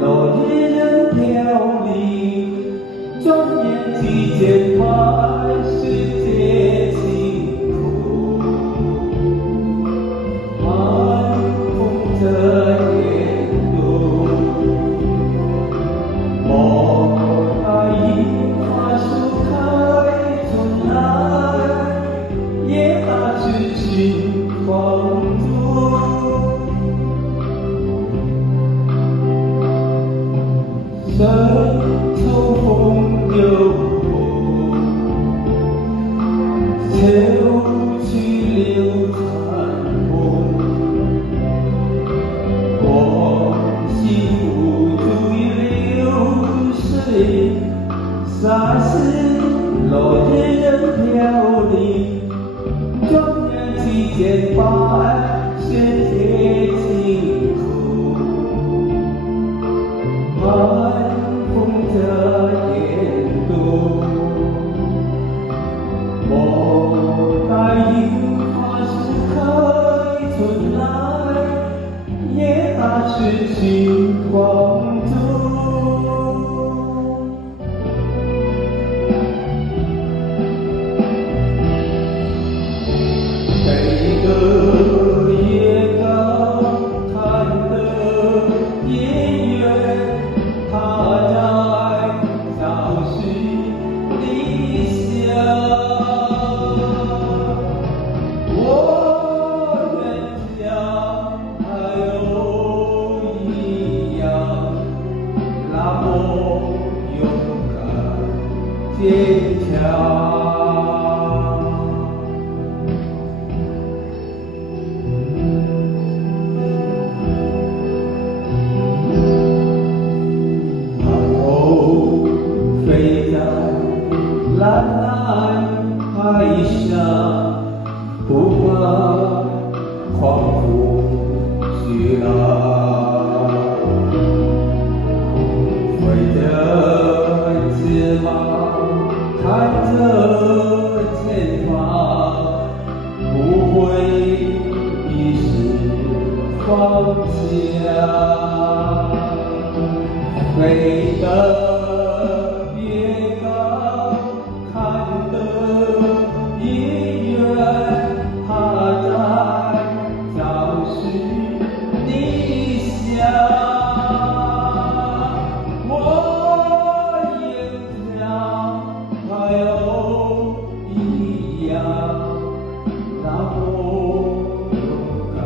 落叶任飘零，转眼之间万事皆辛苦。寒风着夜路，莫待樱花树开春来，也把痴情放逐。深秋风流过，秋去留残红。我心无助于流水，霎时落叶任飘零，转眼之间百世皆辛苦。寒风着夜渡，莫待樱花树开春来，也把痴情放逐。飞得也高，看得也远，他在找寻理想。我愿像他有一样，那么勇敢坚强。飞在蓝蓝海上，不怕狂风巨浪。挥着翅膀，看着前方，不会一时放下。飞得越高，看得越远，他在找寻理想。我也像他有一样，那么勇敢。